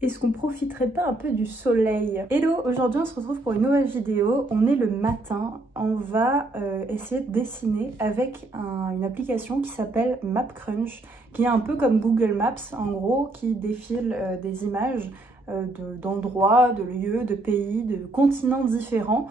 Est-ce qu'on profiterait pas un peu du soleil? Hello, aujourd'hui on se retrouve pour une nouvelle vidéo. On est le matin, on va essayer de dessiner avec une application qui s'appelle MapCrunch, qui est un peu comme Google Maps en gros, qui défile des images d'endroits, de lieux, de pays, de continents différents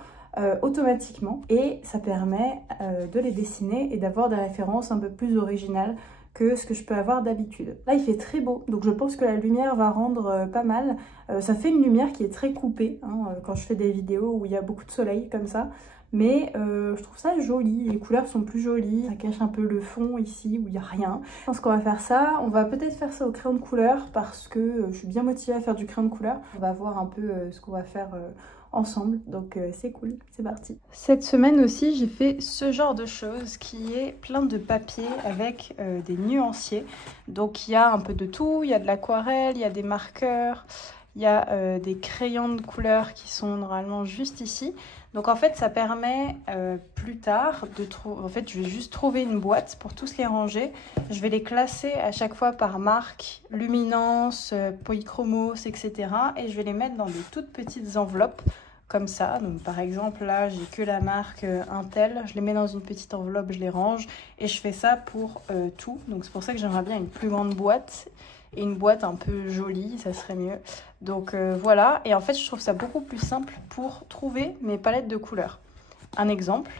automatiquement, et ça permet de les dessiner et d'avoir des références un peu plus originales que ce que je peux avoir d'habitude. Là il fait très beau, donc je pense que la lumière va rendre pas mal. Ça fait une lumière qui est très coupée hein, quand je fais des vidéos où il y a beaucoup de soleil comme ça, mais je trouve ça joli, les couleurs sont plus jolies, ça cache un peu le fond ici où il n'y a rien. Je pense qu'on va faire ça, on va peut-être faire ça au crayon de couleur parce que je suis bien motivée à faire du crayon de couleur. On va voir un peu ce qu'on va faire ensemble, donc c'est cool, c'est parti. Cette semaine aussi j'ai fait ce genre de choses qui est plein de papier avec des nuanciers, donc il y a un peu de tout, il y a de l'aquarelle, il y a des marqueurs, il y a des crayons de couleur qui sont normalement juste ici. Donc en fait ça permet plus tard de trouver, en fait je vais juste trouver une boîte pour tous les ranger, je vais les classer à chaque fois par marque, luminance, polychromos, etc. et je vais les mettre dans des toutes petites enveloppes comme ça. Donc par exemple là j'ai que la marque Intel, je les mets dans une petite enveloppe, je les range et je fais ça pour tout. Donc c'est pour ça que j'aimerais bien une plus grande boîte et une boîte un peu jolie, ça serait mieux. Donc voilà, et en fait je trouve ça beaucoup plus simple pour trouver mes palettes de couleurs. Un exemple,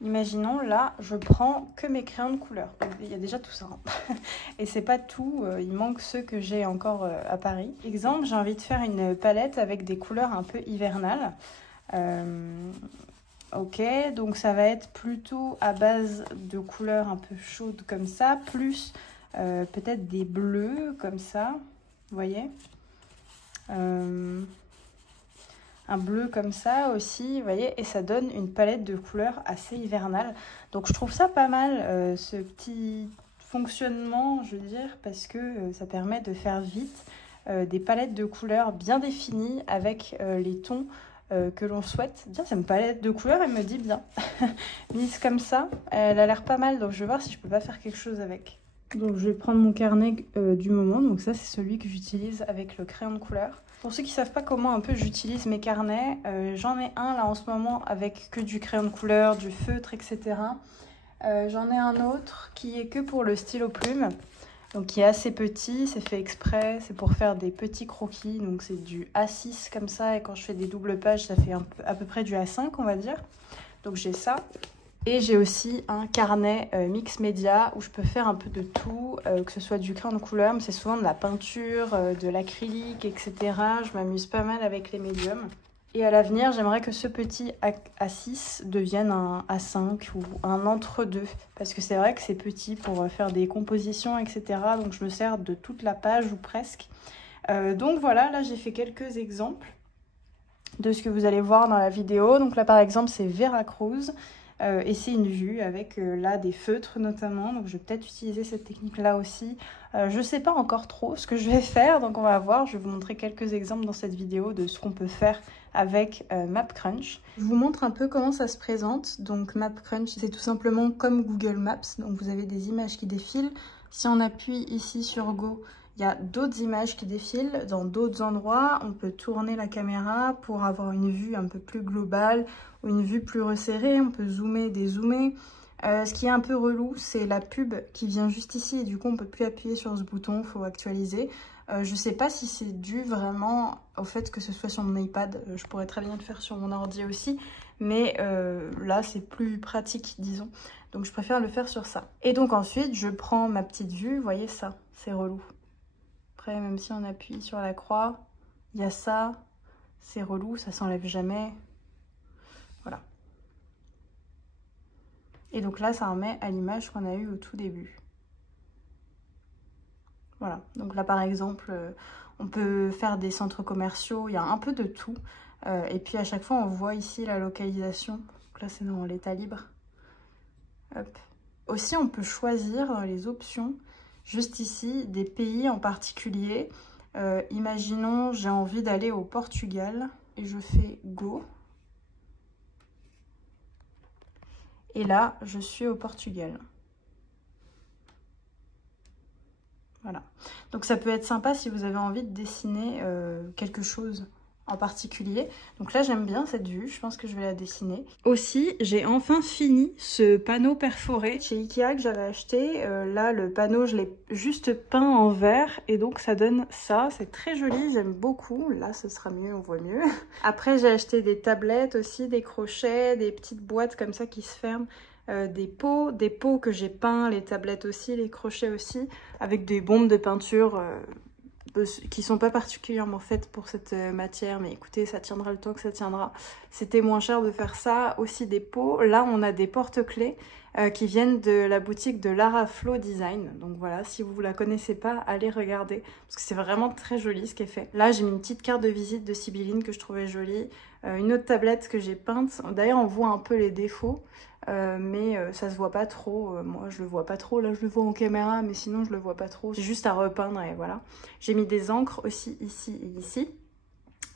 imaginons là je prends que mes crayons de couleur, il y a déjà tout ça hein. Et c'est pas tout, il manque ceux que j'ai encore à Paris. Exemple, j'ai envie de faire une palette avec des couleurs un peu hivernales. Ok, donc ça va être plutôt à base de couleurs un peu chaudes comme ça, plus peut-être des bleus comme ça, vous voyez, un bleu comme ça aussi, vous voyez, et ça donne une palette de couleurs assez hivernale. Donc je trouve ça pas mal, ce petit fonctionnement, je veux dire, parce que ça permet de faire vite des palettes de couleurs bien définies avec les tons que l'on souhaite. Bien, c'est une palette de couleurs, elle me dit bien. Mise comme ça, elle a l'air pas mal, donc je vais voir si je peux pas faire quelque chose avec. Donc je vais prendre mon carnet du moment, donc ça c'est celui que j'utilise avec le crayon de couleur. Pour ceux qui ne savent pas comment un peu j'utilise mes carnets, j'en ai un là en ce moment avec que du crayon de couleur, du feutre, etc. J'en ai un autre qui est que pour le stylo plume, donc qui est assez petit, c'est fait exprès, c'est pour faire des petits croquis, donc c'est du A6 comme ça, et quand je fais des doubles pages ça fait à peu près du A5 on va dire. Donc j'ai ça. Et j'ai aussi un carnet mix média où je peux faire un peu de tout, que ce soit du crayon de couleur, mais c'est souvent de la peinture, de l'acrylique, etc. Je m'amuse pas mal avec les médiums. Et à l'avenir, j'aimerais que ce petit A6 devienne un A5 ou un entre-deux. Parce que c'est vrai que c'est petit pour faire des compositions, etc. Donc je me sers de toute la page ou presque. Donc voilà, là j'ai fait quelques exemples de ce que vous allez voir dans la vidéo. Donc là par exemple c'est Veracruz. Et c'est une vue avec là des feutres notamment, donc je vais peut-être utiliser cette technique là aussi. Je sais pas encore trop ce que je vais faire, donc on va voir. Je vais vous montrer quelques exemples dans cette vidéo de ce qu'on peut faire avec MapCrunch. Je vous montre un peu comment ça se présente. Donc MapCrunch c'est tout simplement comme Google Maps, donc vous avez des images qui défilent. Si on appuie ici sur Go, il y a d'autres images qui défilent dans d'autres endroits. On peut tourner la caméra pour avoir une vue un peu plus globale ou une vue plus resserrée. On peut zoomer, dézoomer. Ce qui est un peu relou, c'est la pub qui vient juste ici. Et du coup, on ne peut plus appuyer sur ce bouton, il faut actualiser. Je ne sais pas si c'est dû vraiment au fait que ce soit sur mon iPad. Je pourrais très bien le faire sur mon ordi aussi. Mais là, c'est plus pratique, disons. Donc, je préfère le faire sur ça. Et donc ensuite, je prends ma petite vue. Vous voyez ça, c'est relou. Après, même si on appuie sur la croix, il y a ça, c'est relou, ça s'enlève jamais. Voilà. Et donc là, ça remet à l'image qu'on a eue au tout début. Voilà. Donc là, par exemple, on peut faire des centres commerciaux, il y a un peu de tout. Et puis à chaque fois, on voit ici la localisation. Donc là, c'est dans l'état libre. Hop. Aussi, on peut choisir dans les options, juste ici, des pays en particulier. Imaginons, j'ai envie d'aller au Portugal et je fais Go. Et là, je suis au Portugal. Voilà. Donc ça peut être sympa si vous avez envie de dessiner quelque chose en particulier. Donc là, j'aime bien cette vue. Je pense que je vais la dessiner. Aussi, j'ai enfin fini ce panneau perforé chez Ikea que j'avais acheté. Là, le panneau, je l'ai juste peint en vert. Et donc, ça donne ça. C'est très joli. J'aime beaucoup. Là, ce sera mieux. On voit mieux. Après, j'ai acheté des tablettes aussi, des crochets, des petites boîtes comme ça qui se ferment. Des pots que j'ai peints, les tablettes aussi, les crochets aussi, avec des bombes de peinture qui sont pas particulièrement faites pour cette matière, mais écoutez, ça tiendra le temps que ça tiendra. C'était moins cher de faire ça. Aussi des pots. Là, on a des porte-clés qui viennent de la boutique de Lara Flow Design. Donc voilà, si vous la connaissez pas, allez regarder, parce que c'est vraiment très joli ce qui est fait. Là, j'ai mis une petite carte de visite de Sibylline que je trouvais jolie. Une autre tablette que j'ai peinte. D'ailleurs, on voit un peu les défauts. Mais ça se voit pas trop, moi je le vois pas trop, là je le vois en caméra mais sinon je le vois pas trop, j'ai juste à repeindre et voilà. J'ai mis des encres aussi ici et ici,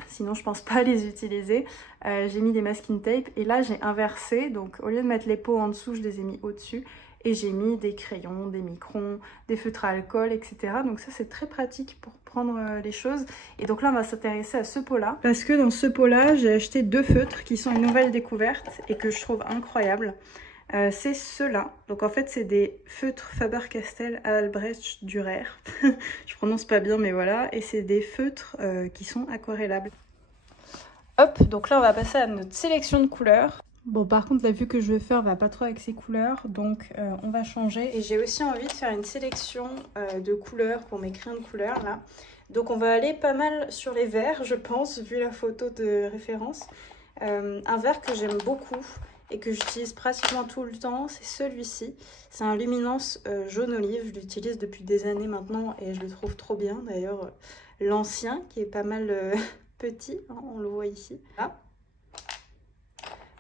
sinon je pense pas les utiliser. J'ai mis des masking tape et là j'ai inversé, donc au lieu de mettre les pots en dessous, je les ai mis au-dessus. Et j'ai mis des crayons, des microns, des feutres à alcool, etc. Donc ça c'est très pratique pour prendre les choses. Et donc là on va s'intéresser à ce pot-là. Parce que dans ce pot-là, j'ai acheté 2 feutres qui sont une nouvelle découverte et que je trouve incroyables. C'est ceux-là. Donc en fait c'est des feutres Faber-Castell Albrecht Dürer. Je prononce pas bien mais voilà. Et c'est des feutres qui sont aquarellables. Hop, donc là on va passer à notre sélection de couleurs. Bon, par contre, la vue que je vais faire va pas trop avec ces couleurs, donc on va changer. Et j'ai aussi envie de faire une sélection de couleurs pour mes crayons de couleurs, là. Donc on va aller pas mal sur les verts, je pense, vu la photo de référence. Un vert que j'aime beaucoup et que j'utilise pratiquement tout le temps, c'est celui-ci. C'est un Luminance jaune olive, je l'utilise depuis des années maintenant et je le trouve trop bien. D'ailleurs, l'ancien qui est pas mal petit, hein, on le voit ici. Là.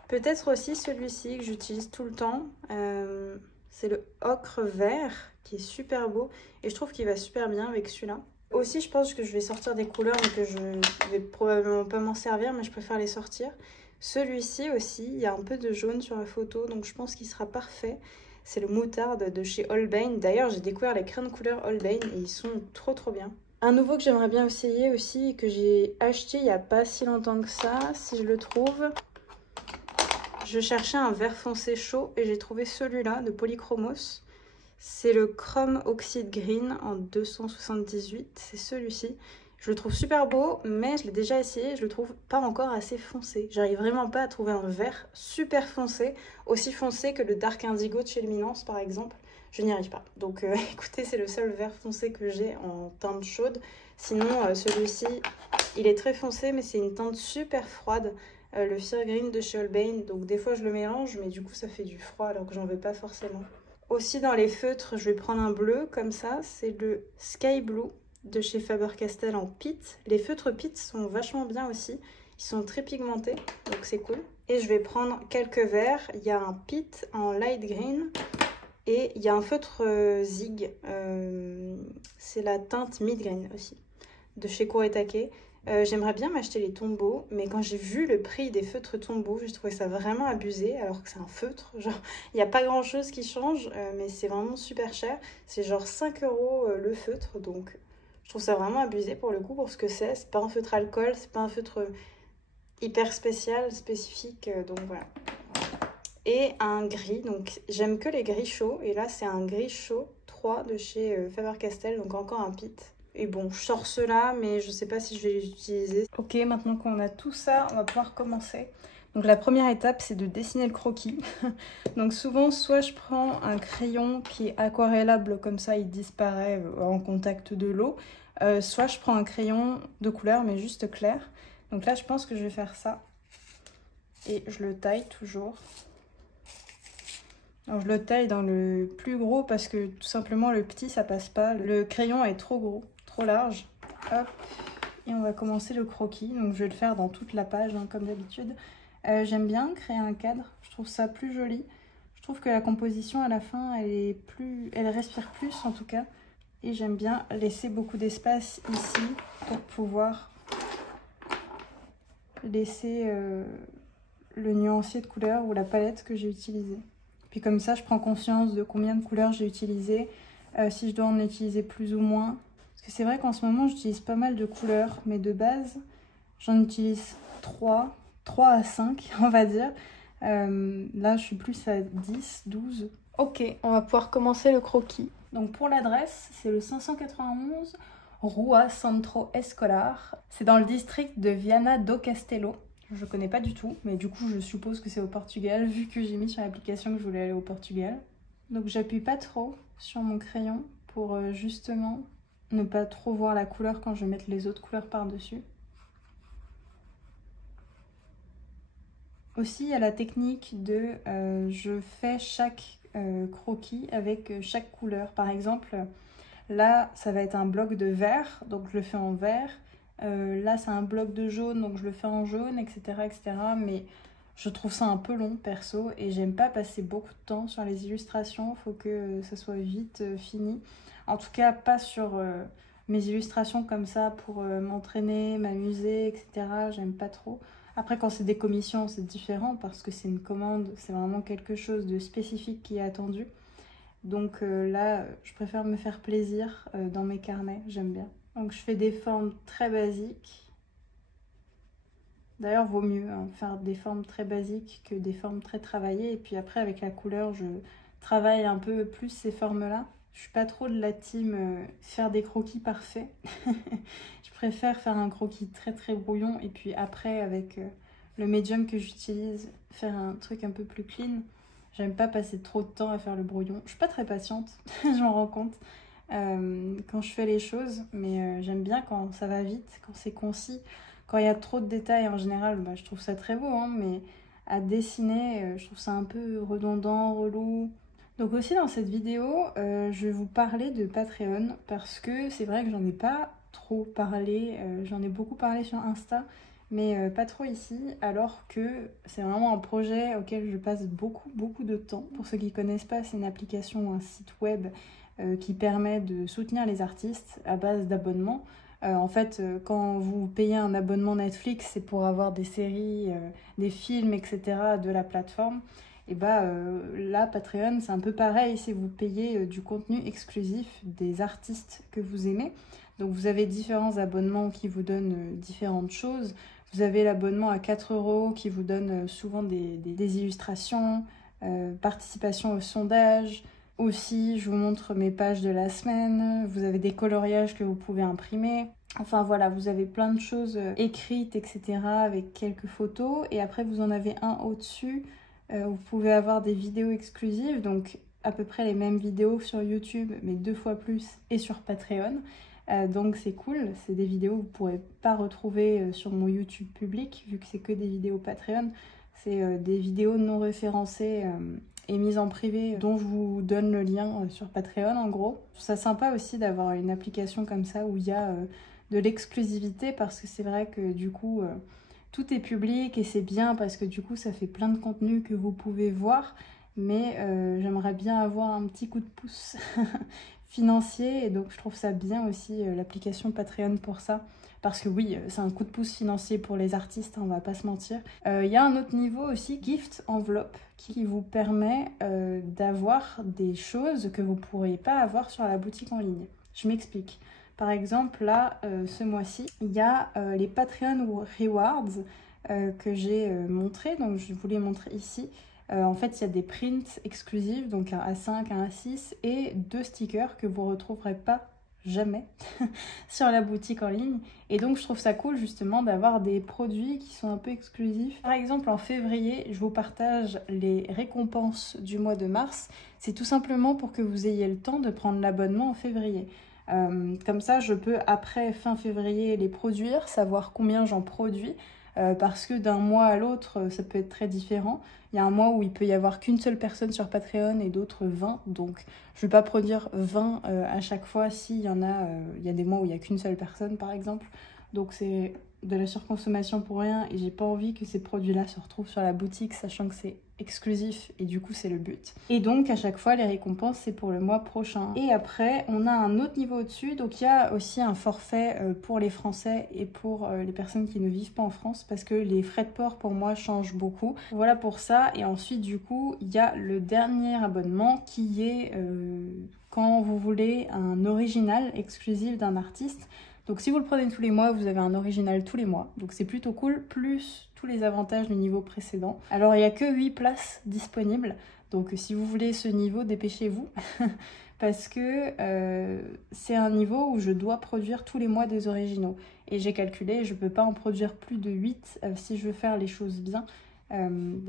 Peut-être aussi celui-ci que j'utilise tout le temps, c'est le ocre vert qui est super beau et je trouve qu'il va super bien avec celui-là. Aussi je pense que je vais sortir des couleurs mais que je vais probablement pas m'en servir mais je préfère les sortir. Celui-ci aussi, il y a un peu de jaune sur la photo donc je pense qu'il sera parfait. C'est le moutarde de chez Holbein. D'ailleurs j'ai découvert les crayons de couleur Holbein et ils sont trop bien. Un nouveau que j'aimerais bien essayer aussi que j'ai acheté il n'y a pas si longtemps que ça, si je le trouve. Je cherchais un vert foncé chaud et j'ai trouvé celui-là de Polychromos. C'est le Chrome Oxide Green en 278, c'est celui-ci. Je le trouve super beau, mais je l'ai déjà essayé, je le trouve pas encore assez foncé. J'arrive vraiment pas à trouver un vert super foncé, aussi foncé que le Dark Indigo de chez Luminance par exemple. Je n'y arrive pas. Donc écoutez, c'est le seul vert foncé que j'ai en teinte chaude. Sinon, celui-ci, il est très foncé, mais c'est une teinte super froide. Le Fear Green de chez Holbein, donc des fois je le mélange mais du coup ça fait du froid alors que j'en veux pas forcément. Aussi dans les feutres je vais prendre un bleu comme ça, c'est le Sky Blue de chez Faber-Castell en Pit. Les feutres Pit sont vachement bien aussi, ils sont très pigmentés donc c'est cool. Et je vais prendre quelques verts, il y a un Pit en Light Green et il y a un feutre Zig, c'est la teinte Mid Green aussi de chez Kuretake. J'aimerais bien m'acheter les tombeaux, mais quand j'ai vu le prix des feutres tombeaux, j'ai trouvé ça vraiment abusé, alors que c'est un feutre. Genre, il n'y a pas grand chose qui change, mais c'est vraiment super cher. C'est genre 5 € le feutre, donc je trouve ça vraiment abusé pour le coup, pour ce que c'est. C'est pas un feutre alcool, c'est pas un feutre hyper spécial, spécifique, donc voilà. Et un gris, donc j'aime que les gris chauds, et là c'est un gris chaud 3 de chez Faber-Castell, donc encore un Pit. Et bon, je sors ceux-là, mais je sais pas si je vais les utiliser. Ok, maintenant qu'on a tout ça, on va pouvoir commencer. Donc la première étape, c'est de dessiner le croquis. Donc souvent, soit je prends un crayon qui est aquarellable, comme ça il disparaît en contact de l'eau. Soit je prends un crayon de couleur, mais juste clair. Donc là, je pense que je vais faire ça. Et je le taille toujours. Alors je le taille dans le plus gros parce que tout simplement le petit, ça passe pas. Le crayon est trop gros. Large, hop, et on va commencer le croquis. Donc je vais le faire dans toute la page hein, comme d'habitude. J'aime bien créer un cadre, je trouve ça plus joli. Je trouve que la composition à la fin elle respire plus en tout cas, et j'aime bien laisser beaucoup d'espace ici pour pouvoir laisser le nuancier de couleurs ou la palette que j'ai utilisée. Puis comme ça je prends conscience de combien de couleurs j'ai utilisé. si je dois en utiliser plus ou moins. Parce que c'est vrai qu'en ce moment, j'utilise pas mal de couleurs, mais de base, j'en utilise 3 à 5, on va dire. Là, je suis plus à 10, 12. Ok, on va pouvoir commencer le croquis. Donc pour l'adresse, c'est le 591 Rua Centro Escolar. C'est dans le district de Viana do Castelo. Je connais pas du tout, mais du coup je suppose que c'est au Portugal, vu que j'ai mis sur l'application que je voulais aller au Portugal. Donc j'appuie pas trop sur mon crayon pour justement ne pas trop voir la couleur quand je vais mettre les autres couleurs par-dessus. Aussi, il y a la technique de je fais chaque croquis avec chaque couleur. Par exemple, là, ça va être un bloc de vert, donc je le fais en vert. Là, c'est un bloc de jaune, donc je le fais en jaune, etc., etc. Mais je trouve ça un peu long, perso, et j'aime pas passer beaucoup de temps sur les illustrations. Il faut que ça soit vite fini. En tout cas, pas sur mes illustrations comme ça pour m'entraîner, m'amuser, etc. J'aime pas trop. Après, quand c'est des commissions, c'est différent parce que c'est une commande, c'est vraiment quelque chose de spécifique qui est attendu. Donc là, je préfère me faire plaisir dans mes carnets, j'aime bien. Donc je fais des formes très basiques. D'ailleurs, vaut mieux faire des formes très basiques que des formes très travaillées. Et puis après, avec la couleur, je travaille un peu plus ces formes-là. Je suis pas trop de la team faire des croquis parfaits. Je préfère faire un croquis très très brouillon et puis après avec le médium que j'utilise, faire un truc un peu plus clean. J'aime pas passer trop de temps à faire le brouillon. Je suis pas très patiente, je m'en rends compte quand je fais les choses, mais j'aime bien quand ça va vite, quand c'est concis. Quand il y a trop de détails en général, bah, je trouve ça très beau, hein, mais à dessiner, je trouve ça un peu redondant, relou. Donc aussi dans cette vidéo, je vais vous parler de Patreon parce que c'est vrai que j'en ai pas trop parlé, j'en ai beaucoup parlé sur Insta, mais pas trop ici, alors que c'est vraiment un projet auquel je passe beaucoup de temps. Pour ceux qui ne connaissent pas, c'est une application ou un site web qui permet de soutenir les artistes à base d'abonnements. En fait, quand vous payez un abonnement Netflix, c'est pour avoir des séries, des films, etc. de la plateforme. Et bah là, Patreon, c'est un peu pareil, c'est vous payez du contenu exclusif des artistes que vous aimez. Donc vous avez différents abonnements qui vous donnent différentes choses. Vous avez l'abonnement à 4 € qui vous donne souvent des illustrations, participation au sondage. Aussi, je vous montre mes pages de la semaine. Vous avez des coloriages que vous pouvez imprimer. Enfin voilà, vous avez plein de choses écrites, etc. avec quelques photos. Et après, vous en avez un au-dessus. Vous pouvez avoir des vidéos exclusives, donc à peu près les mêmes vidéos sur YouTube, mais 2 fois plus, et sur Patreon. Donc c'est cool, c'est des vidéos que vous ne pourrez pas retrouver sur mon YouTube public, vu que c'est que des vidéos Patreon. C'est des vidéos non référencées et mises en privé, dont je vous donne le lien sur Patreon en gros. Je trouve ça sympa aussi d'avoir une application comme ça où il y a de l'exclusivité, parce que c'est vrai que du coup tout est public et c'est bien parce que du coup ça fait plein de contenu que vous pouvez voir, mais j'aimerais bien avoir un petit coup de pouce financier, et donc je trouve ça bien aussi l'application Patreon pour ça, parce que oui, c'est un coup de pouce financier pour les artistes, hein, on va pas se mentir. Il y a un autre niveau aussi, Gift Envelope, qui vous permet d'avoir des choses que vous ne pourriez pas avoir sur la boutique en ligne. Je m'explique. Par exemple, là, ce mois-ci, il y a les Patreon Rewards que j'ai montré, donc je vous les montre ici. En fait, il y a des prints exclusifs, donc un A5, un A6 et 2 stickers que vous ne retrouverez pas jamais sur la boutique en ligne. Et donc, je trouve ça cool justement d'avoir des produits qui sont un peu exclusifs. Par exemple, en février, je vous partage les récompenses du mois de mars. C'est tout simplement pour que vous ayez le temps de prendre l'abonnement en février. Comme ça, je peux, après fin février, les produire, savoir combien j'en produis, parce que d'un mois à l'autre, ça peut être très différent. Il y a un mois où il peut y avoir qu'une seule personne sur Patreon et d'autres 20, donc je ne vais pas produire 20 à chaque fois s'il y en a, il y a des mois où il n'y a qu'une seule personne par exemple. Donc c'est de la surconsommation pour rien, et j'ai pas envie que ces produits-là se retrouvent sur la boutique, sachant que c'est exclusif et du coup c'est le but. Et donc à chaque fois les récompenses c'est pour le mois prochain. Et après on a un autre niveau au-dessus, donc il y a aussi un forfait pour les Français et pour les personnes qui ne vivent pas en France, parce que les frais de port pour moi changent beaucoup. Voilà pour ça. Et ensuite du coup il y a le dernier abonnement qui est quand vous voulez un original exclusif d'un artiste. Donc si vous le prenez tous les mois, vous avez un original tous les mois. Donc c'est plutôt cool, plus tous les avantages du niveau précédent. Alors il n'y a que 8 places disponibles. Donc si vous voulez ce niveau, dépêchez-vous. Parce que c'est un niveau où je dois produire tous les mois des originaux. Et j'ai calculé, je ne peux pas en produire plus de 8 si je veux faire les choses bien.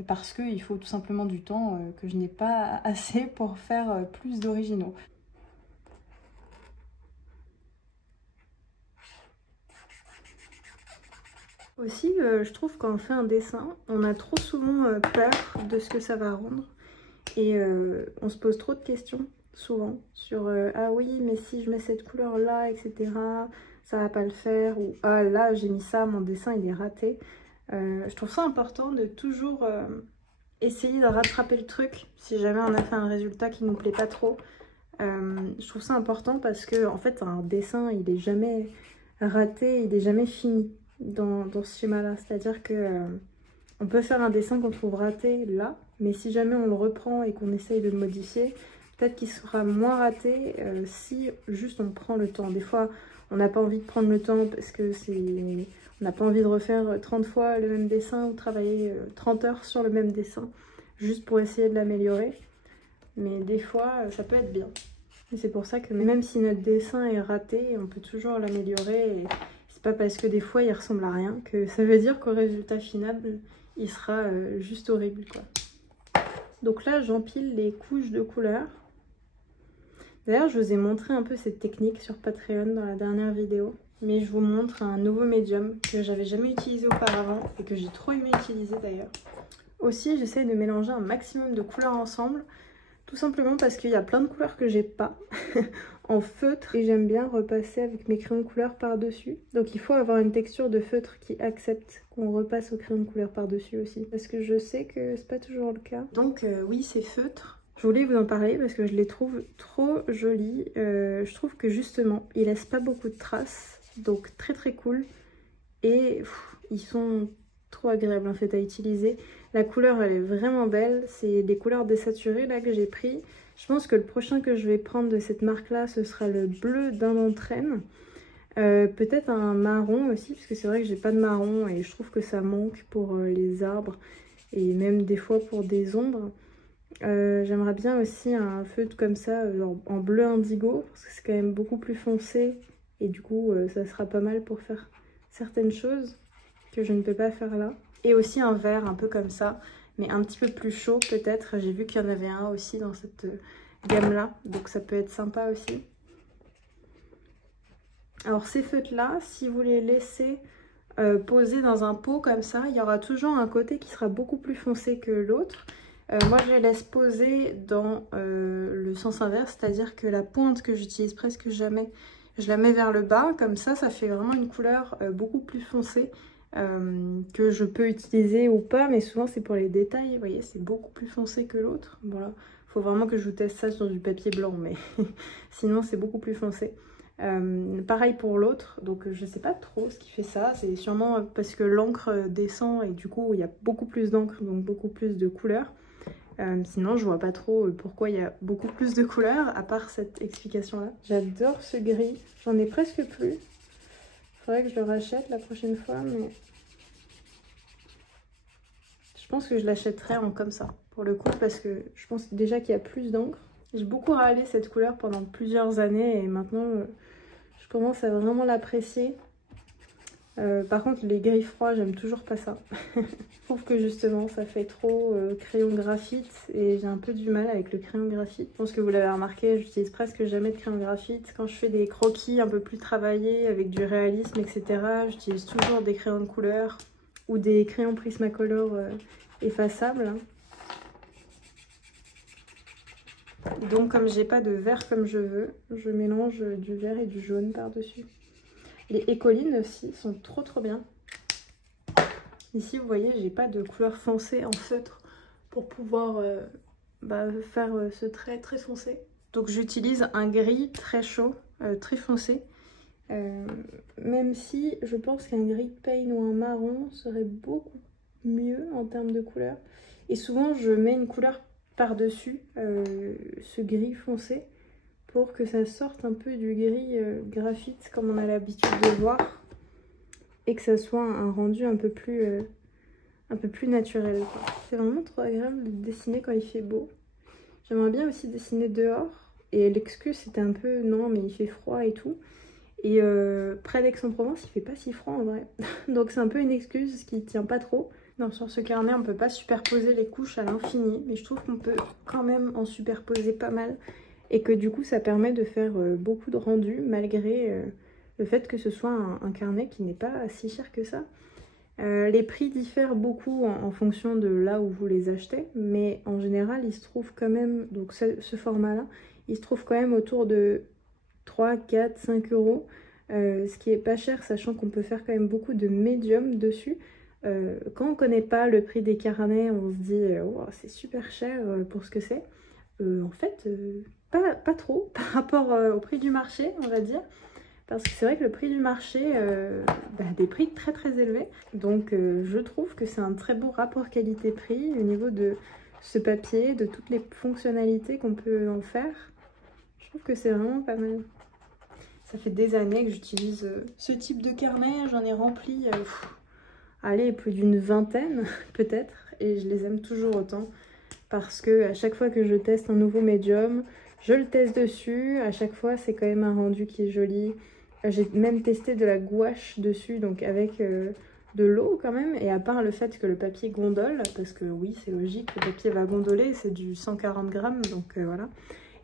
Parce qu'il faut tout simplement du temps que je n'ai pas assez pour faire plus d'originaux. Aussi, je trouve quand on fait un dessin, on a trop souvent peur de ce que ça va rendre. Et on se pose trop de questions, souvent, sur ah oui, mais si je mets cette couleur-là, etc., ça va pas le faire. Ou ah là, j'ai mis ça, mon dessin, il est raté. Je trouve ça important de toujours essayer de rattraper le truc, si jamais on a fait un résultat qui nous plaît pas trop. Je trouve ça important parce que, en fait, un dessin, il est jamais raté, il est jamais fini dans ce schéma-là. C'est-à-dire que on peut faire un dessin qu'on trouve raté là, mais si jamais on le reprend et qu'on essaye de le modifier, peut-être qu'il sera moins raté si juste on prend le temps. Des fois, on n'a pas envie de prendre le temps parce que on n'a pas envie de refaire 30 fois le même dessin ou travailler 30 heures sur le même dessin, juste pour essayer de l'améliorer. Mais des fois, ça peut être bien. Et c'est pour ça que même si notre dessin est raté, on peut toujours l'améliorer. C'est pas parce que des fois il ressemble à rien que ça veut dire qu'au résultat final, il sera juste horrible, quoi. Donc là, j'empile les couches de couleurs. D'ailleurs, je vous ai montré un peu cette technique sur Patreon dans la dernière vidéo. Mais je vous montre un nouveau médium que j'avais jamais utilisé auparavant et que j'ai trop aimé utiliser d'ailleurs. Aussi, j'essaie de mélanger un maximum de couleurs ensemble. Tout simplement parce qu'il y a plein de couleurs que j'ai pas en feutre. Et j'aime bien repasser avec mes crayons de couleur par-dessus. Donc il faut avoir une texture de feutre qui accepte qu'on repasse au crayon de couleur par-dessus aussi. Parce que je sais que c'est pas toujours le cas. Donc oui, c'est feutre. Je voulais vous en parler parce que je les trouve trop jolis. Je trouve que justement, ils laissent pas beaucoup de traces. Donc très très cool. Et ils sont trop agréables en fait à utiliser. La couleur elle est vraiment belle, c'est des couleurs désaturées là que j'ai pris. Je pense que le prochain que je vais prendre de cette marque là ce sera le bleu d'un d'entraîne. Peut-être un marron aussi parce que c'est vrai que j'ai pas de marron et je trouve que ça manque pour les arbres et même des fois pour des ombres. J'aimerais bien aussi un feutre comme ça genre en bleu indigo parce que c'est quand même beaucoup plus foncé et du coup ça sera pas mal pour faire certaines choses que je ne peux pas faire là. Et aussi un vert un peu comme ça, mais un petit peu plus chaud peut-être. J'ai vu qu'il y en avait un aussi dans cette gamme-là, donc ça peut être sympa aussi. Alors ces feutres-là, si vous les laissez poser dans un pot comme ça, il y aura toujours un côté qui sera beaucoup plus foncé que l'autre. Moi je les laisse poser dans le sens inverse, c'est-à-dire que la pointe que j'utilise presque jamais, je la mets vers le bas, comme ça fait vraiment une couleur beaucoup plus foncée. Que je peux utiliser ou pas, mais souvent c'est pour les détails, vous voyez, c'est beaucoup plus foncé que l'autre. Voilà, faut vraiment que je vous teste ça sur du papier blanc, mais sinon c'est beaucoup plus foncé. Pareil pour l'autre, donc je sais pas trop ce qui fait ça, c'est sûrement parce que l'encre descend et du coup il y a beaucoup plus d'encre, donc beaucoup plus de couleurs. Sinon je vois pas trop pourquoi il y a beaucoup plus de couleurs, à part cette explication là. J'adore ce gris, j'en ai presque plus. Faudrait que je le rachète la prochaine fois, mais je pense que je l'achèterai en comme ça, pour le coup, parce que je pense déjà qu'il y a plus d'encre. J'ai beaucoup râlé cette couleur pendant plusieurs années et maintenant je commence à vraiment l'apprécier. Par contre, les gris froids, j'aime toujours pas ça. Je trouve que justement, ça fait trop crayon graphite et j'ai un peu du mal avec le crayon graphite. Je pense que vous l'avez remarqué, j'utilise presque jamais de crayon graphite. Quand je fais des croquis un peu plus travaillés avec du réalisme, etc., j'utilise toujours des crayons de couleur ou des crayons Prismacolor effaçables. Donc comme j'ai pas de vert comme je veux, je mélange du vert et du jaune par-dessus. Les écolines aussi sont trop bien. Ici vous voyez j'ai pas de couleur foncée en feutre pour pouvoir faire ce trait très foncé. Donc j'utilise un gris très chaud, très foncé. Même si je pense qu'un gris pain ou un marron serait beaucoup mieux en termes de couleur. Et souvent je mets une couleur par-dessus ce gris foncé pour que ça sorte un peu du gris graphite comme on a l'habitude de voir et que ça soit un rendu un peu plus naturel. C'est vraiment trop agréable de dessiner quand il fait beau. J'aimerais bien aussi dessiner dehors et l'excuse c'était un peu non mais il fait froid et tout. Et près d'Aix-en-Provence il fait pas si froid en vrai. Donc c'est un peu une excuse qui tient pas trop. Non, sur ce carnet on peut pas superposer les couches à l'infini, mais je trouve qu'on peut quand même en superposer pas mal. Et que du coup ça permet de faire beaucoup de rendus malgré le fait que ce soit un carnet qui n'est pas si cher que ça. Les prix diffèrent beaucoup en fonction de là où vous les achetez, mais en général il se trouve quand même, donc ce format là, il se trouve quand même autour de 3, 4, 5 euros, ce qui est pas cher sachant qu'on peut faire quand même beaucoup de médium dessus. Quand on connaît pas le prix des carnets, on se dit wow, c'est super cher pour ce que c'est. En fait, pas trop par rapport au prix du marché, on va dire. Parce que c'est vrai que le prix du marché a des prix très très élevés. Donc je trouve que c'est un très bon rapport qualité-prix au niveau de ce papier, de toutes les fonctionnalités qu'on peut en faire. Je trouve que c'est vraiment pas mal. Ça fait des années que j'utilise ce type de carnet. J'en ai rempli, allez, plus d'une vingtaine peut-être. Et je les aime toujours autant. Parce que à chaque fois que je teste un nouveau médium, je le teste dessus. À chaque fois, c'est quand même un rendu qui est joli. J'ai même testé de la gouache dessus, donc avec de l'eau quand même. Et à part le fait que le papier gondole, parce que oui, c'est logique, le papier va gondoler, c'est du 140 grammes, donc voilà.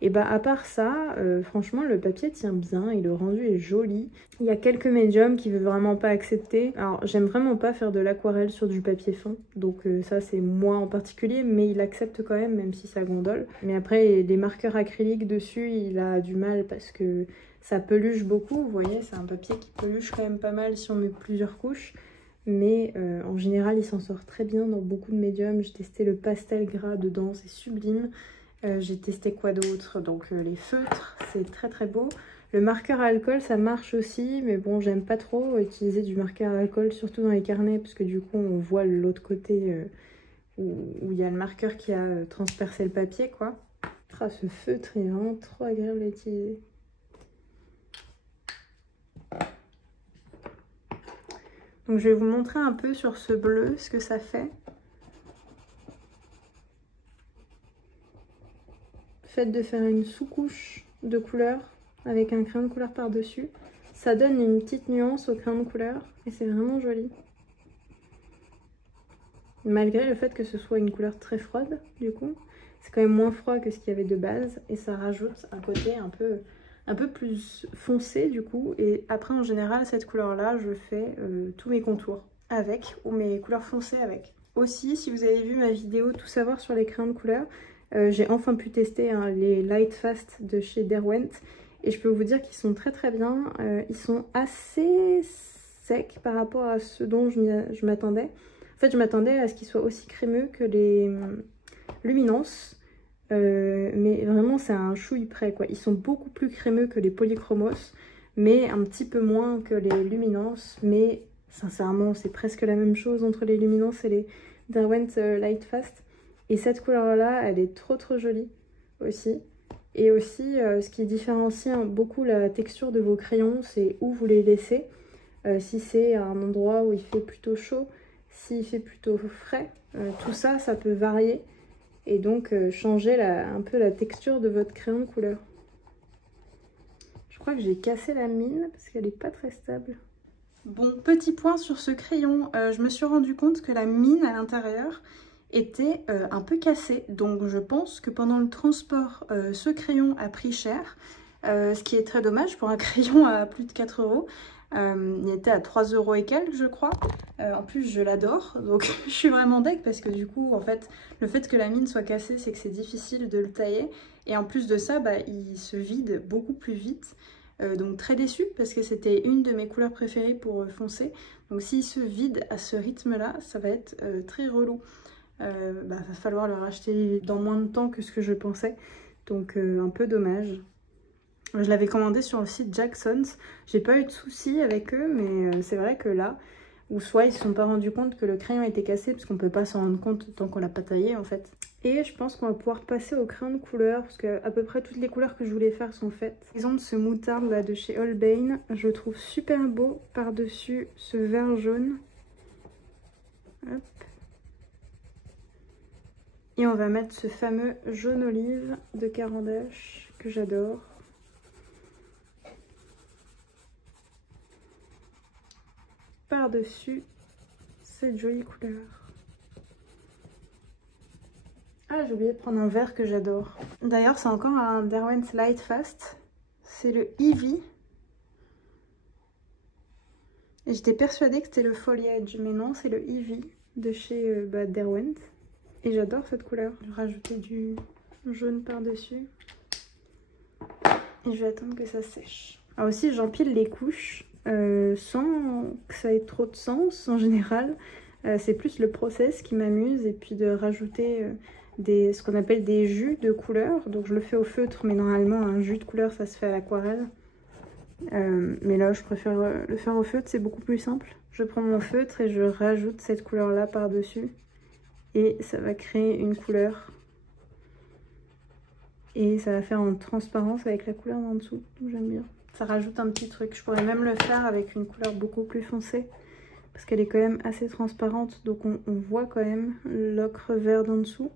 Et bah à part ça, franchement, le papier tient bien et le rendu est joli. Il y a quelques médiums qui ne veulent vraiment pas accepter. Alors, j'aime vraiment pas faire de l'aquarelle sur du papier fin. Donc ça, c'est moi en particulier, mais il accepte quand même si ça gondole. Mais après, les marqueurs acryliques dessus, il a du mal parce que ça peluche beaucoup. Vous voyez, c'est un papier qui peluche quand même pas mal si on met plusieurs couches. Mais en général, il s'en sort très bien dans beaucoup de médiums. J'ai testé le pastel gras dedans, c'est sublime. J'ai testé quoi d'autre? Donc les feutres, c'est très très beau. Le marqueur à alcool, ça marche aussi, mais bon, j'aime pas trop utiliser du marqueur à alcool, surtout dans les carnets, parce que du coup, on voit l'autre côté où il y a le marqueur qui a transpercé le papier, quoi. Ah, ce feutre est vraiment trop agréable à utiliser. Donc je vais vous montrer un peu sur ce bleu ce que ça fait. Fait de faire une sous-couche de couleur avec un crayon de couleur par-dessus. Ça donne une petite nuance au crayon de couleur et c'est vraiment joli. Malgré le fait que ce soit une couleur très froide, du coup, c'est quand même moins froid que ce qu'il y avait de base et ça rajoute un côté un peu plus foncé du coup. Et après, en général, cette couleur-là, je fais tous mes contours avec ou mes couleurs foncées avec. Aussi, si vous avez vu ma vidéo Tout savoir sur les crayons de couleur, j'ai enfin pu tester les Light Fast de chez Derwent et je peux vous dire qu'ils sont très très bien. Ils sont assez secs par rapport à ce dont je m'attendais. En fait, je m'attendais à ce qu'ils soient aussi crémeux que les Luminance, mais vraiment c'est un chouille près quoi. Ils sont beaucoup plus crémeux que les Polychromos, mais un petit peu moins que les Luminance. Mais sincèrement, c'est presque la même chose entre les Luminance et les Derwent Light Fast. Et cette couleur-là, elle est trop trop jolie aussi. Et aussi, ce qui différencie beaucoup la texture de vos crayons, c'est où vous les laissez. Si c'est à un endroit où il fait plutôt chaud, s'il fait plutôt frais, tout ça, ça peut varier. Et donc changer un peu la texture de votre crayon de couleur. Je crois que j'ai cassé la mine parce qu'elle n'est pas très stable. Bon, petit point sur ce crayon, je me suis rendu compte que la mine à l'intérieur était un peu cassé, donc je pense que pendant le transport ce crayon a pris cher, ce qui est très dommage pour un crayon à plus de 4 euros. Il était à 3 euros et quelques je crois. En plus je l'adore, donc je suis vraiment deg parce que du coup en fait le fait que la mine soit cassée c'est que c'est difficile de le tailler et en plus de ça il se vide beaucoup plus vite. Donc très déçue parce que c'était une de mes couleurs préférées pour foncer, donc s'il se vide à ce rythme là ça va être très relou. Va falloir le racheter dans moins de temps que ce que je pensais, donc un peu dommage. Je l'avais commandé sur le site Jackson's, j'ai pas eu de soucis avec eux, mais c'est vrai que là, ou soit ils se sont pas rendus compte que le crayon était cassé, parce qu'on peut pas s'en rendre compte tant qu'on l'a pas taillé en fait. Et je pense qu'on va pouvoir passer au crayon de couleur parce que à peu près toutes les couleurs que je voulais faire sont faites. Par exemple, ce moutarde là de chez Holbein, je le trouve super beau par-dessus ce vert jaune. Hop. Et on va mettre ce fameux jaune olive de Caran d'Ache que j'adore. Par-dessus cette jolie couleur. Ah, j'ai oublié de prendre un vert que j'adore. D'ailleurs, c'est encore un Derwent Lightfast. C'est le Eevee. Et j'étais persuadée que c'était le Foliage, mais non, c'est le Eevee de chez Derwent. Et j'adore cette couleur. Je vais rajouter du jaune par-dessus. Et je vais attendre que ça sèche. Alors aussi, j'empile les couches sans que ça ait trop de sens en général. C'est plus le process qui m'amuse et puis de rajouter ce qu'on appelle des jus de couleur. Donc je le fais au feutre, mais normalement un jus de couleur ça se fait à l'aquarelle. Mais là je préfère le faire au feutre, c'est beaucoup plus simple. Je prends mon feutre et je rajoute cette couleur là par dessus. Et ça va créer une couleur. Et ça va faire en transparence avec la couleur d'en dessous. J'aime bien. Ça rajoute un petit truc. Je pourrais même le faire avec une couleur beaucoup plus foncée. Parce qu'elle est quand même assez transparente. Donc on voit quand même l'ocre vert d'en dessous.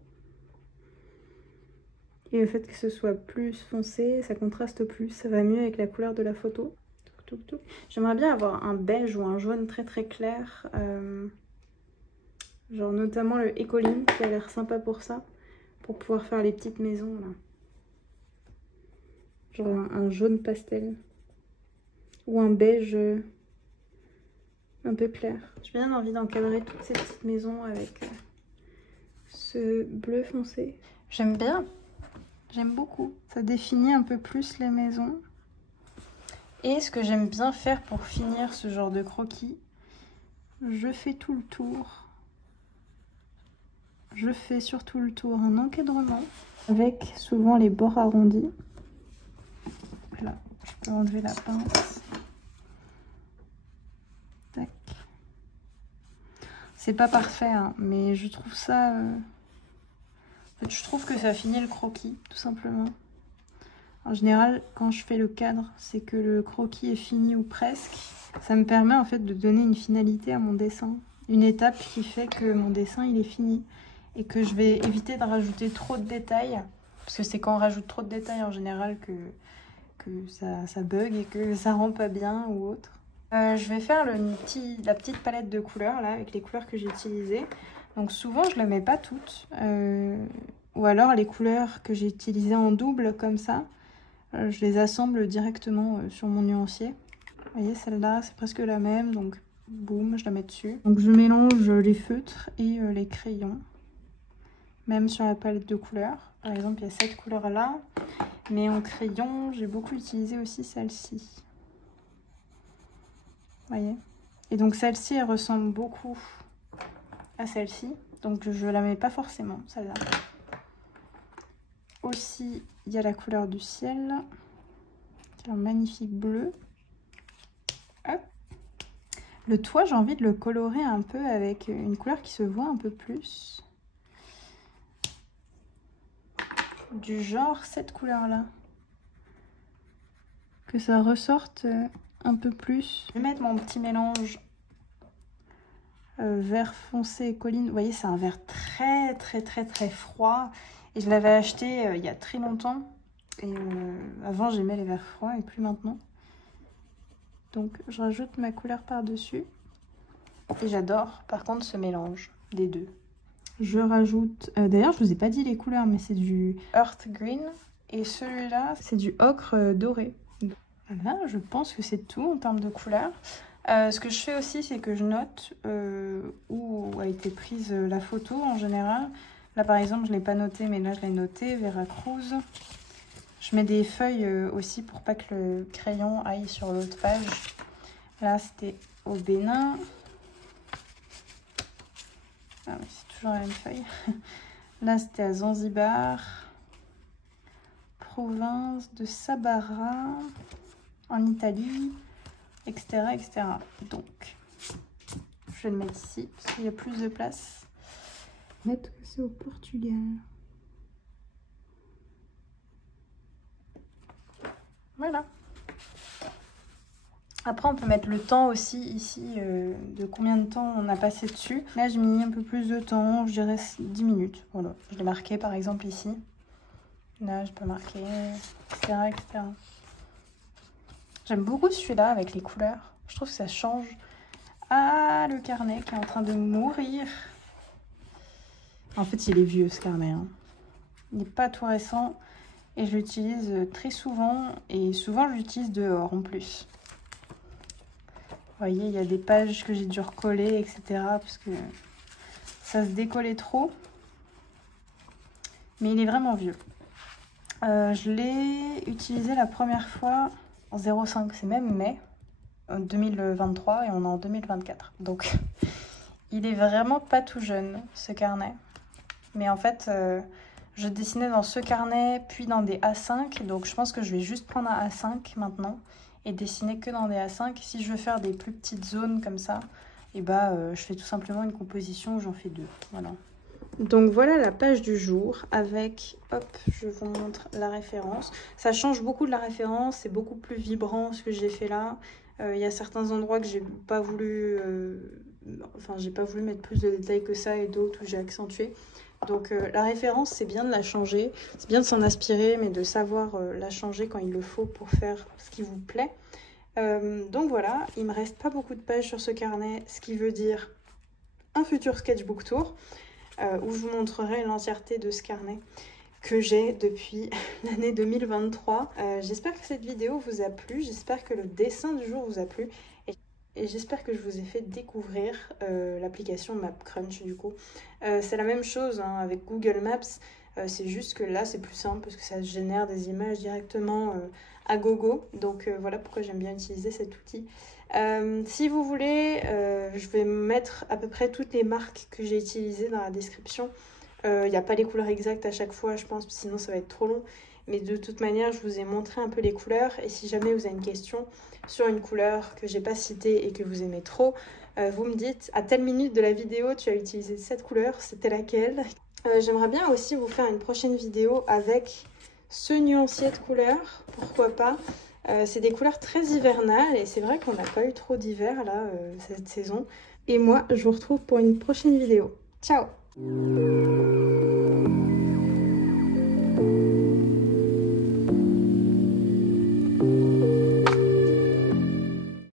Et le fait que ce soit plus foncé, ça contraste plus. Ça va mieux avec la couleur de la photo. J'aimerais bien avoir un beige ou un jaune très très clair. Genre notamment le Ecoline qui a l'air sympa pour ça. Pour pouvoir faire les petites maisons là. Genre un jaune pastel. Ou un beige un peu clair. J'ai bien envie d'encadrer toutes ces petites maisons avec ce bleu foncé. J'aime bien. J'aime beaucoup. Ça définit un peu plus les maisons. Et ce que j'aime bien faire pour finir ce genre de croquis, je fais tout le tour. Je fais sur tout le tour un encadrement avec souvent les bords arrondis. Là, je peux enlever la pince. Tac. C'est pas parfait, hein, mais je trouve ça... En fait, je trouve que ça finit le croquis, tout simplement. En général, quand je fais le cadre, c'est que le croquis est fini ou presque. Ça me permet en fait de donner une finalité à mon dessin. Une étape qui fait que mon dessin il est fini. Et que je vais éviter de rajouter trop de détails. Parce que c'est quand on rajoute trop de détails en général que ça bug et que ça rend pas bien ou autre. Je vais faire la petite palette de couleurs là, avec les couleurs que j'ai utilisées. Donc souvent je ne les mets pas toutes. Ou alors les couleurs que j'ai utilisées en double comme ça, je les assemble directement sur mon nuancier. Vous voyez, celle-là c'est presque la même, donc boum, je la mets dessus. Donc je mélange les feutres et les crayons. Même sur la palette de couleurs. Par exemple, il y a cette couleur-là. Mais en crayon, j'ai beaucoup utilisé aussi celle-ci. Vous voyez? Et donc celle-ci, elle ressemble beaucoup à celle-ci. Donc je la mets pas forcément, celle-là. Aussi, il y a la couleur du ciel. Qui est un magnifique bleu. Hop. Le toit, j'ai envie de le colorer un peu avec une couleur qui se voit un peu plus. Du genre cette couleur là, que ça ressorte un peu plus. Je vais mettre mon petit mélange vert foncé colline. Vous voyez, c'est un vert très froid et je l'avais acheté il y a très longtemps et avant j'aimais les verts froids et plus maintenant. Donc je rajoute ma couleur par dessus et j'adore par contre ce mélange des deux. Je rajoute, d'ailleurs je vous ai pas dit les couleurs, mais c'est du Earth Green et celui-là c'est du ocre doré. Voilà, je pense que c'est tout en termes de couleurs. Ce que je fais aussi, c'est que je note où a été prise la photo en général. Là par exemple je l'ai pas noté, mais là je l'ai noté, Veracruz. Je mets des feuilles aussi pour pas que le crayon aille sur l'autre page. Là c'était au Bénin. Ah oui, c'est toujours la même feuille. Là, c'était à Zanzibar, province de Sabara, en Italie, etc., etc. Donc, je vais le mettre ici, parce qu'il y a plus de place. Mettre que c'est au Portugal. Voilà. Après, on peut mettre le temps aussi ici, de combien de temps on a passé dessus. Là, j'ai mis un peu plus de temps, je dirais 10 minutes. Voilà, je l'ai marqué par exemple ici. Là, je peux marquer, etc. etc. J'aime beaucoup celui-là avec les couleurs. Je trouve que ça change. Ah, le carnet qui est en train de mourir. En fait, il est vieux ce carnet. Hein. Il n'est pas tout récent. Et je l'utilise très souvent. Et souvent, je l'utilise dehors en plus. Vous voyez, il y a des pages que j'ai dû recoller, etc. Parce que ça se décollait trop. Mais il est vraiment vieux. Je l'ai utilisé la première fois en 05, c'est même mai 2023 et on est en 2024. Donc, il est vraiment pas tout jeune, ce carnet. Mais en fait, je dessinais dans ce carnet, puis dans des A5. Donc, je pense que je vais juste prendre un A5 maintenant et dessiner que dans des A5. Si je veux faire des plus petites zones comme ça, et je fais tout simplement une composition où j'en fais 2. Voilà. Donc voilà la page du jour avec, hop, je vous montre la référence. Ça change beaucoup de la référence, c'est beaucoup plus vibrant ce que j'ai fait là. Il y a certains endroits que j'ai pas voulu, j'ai pas voulu mettre plus de détails que ça et d'autres où j'ai accentué. Donc la référence, c'est bien de la changer, c'est bien de s'en inspirer, mais de savoir la changer quand il le faut pour faire ce qui vous plaît. Donc voilà, il me reste pas beaucoup de pages sur ce carnet, ce qui veut dire un futur sketchbook tour. Où je vous montrerai l'entièreté de ce carnet que j'ai depuis l'année 2023. J'espère que cette vidéo vous a plu, j'espère que le dessin du jour vous a plu et j'espère que je vous ai fait découvrir l'application MapCrunch du coup. C'est la même chose hein, avec Google Maps, c'est juste que là c'est plus simple parce que ça génère des images directement à gogo. Donc voilà pourquoi j'aime bien utiliser cet outil. Si vous voulez, je vais mettre à peu près toutes les marques que j'ai utilisées dans la description. Il n'y a pas les couleurs exactes à chaque fois, je pense, sinon ça va être trop long. Mais de toute manière, je vous ai montré un peu les couleurs. Et si jamais vous avez une question sur une couleur que j'ai pas citée et que vous aimez trop, vous me dites à telle minute de la vidéo, tu as utilisé cette couleur, c'était laquelle? J'aimerais bien aussi vous faire une prochaine vidéo avec ce nuancier de couleurs, pourquoi pas. C'est des couleurs très hivernales et c'est vrai qu'on n'a pas eu trop d'hiver là cette saison. Et moi, je vous retrouve pour une prochaine vidéo. Ciao!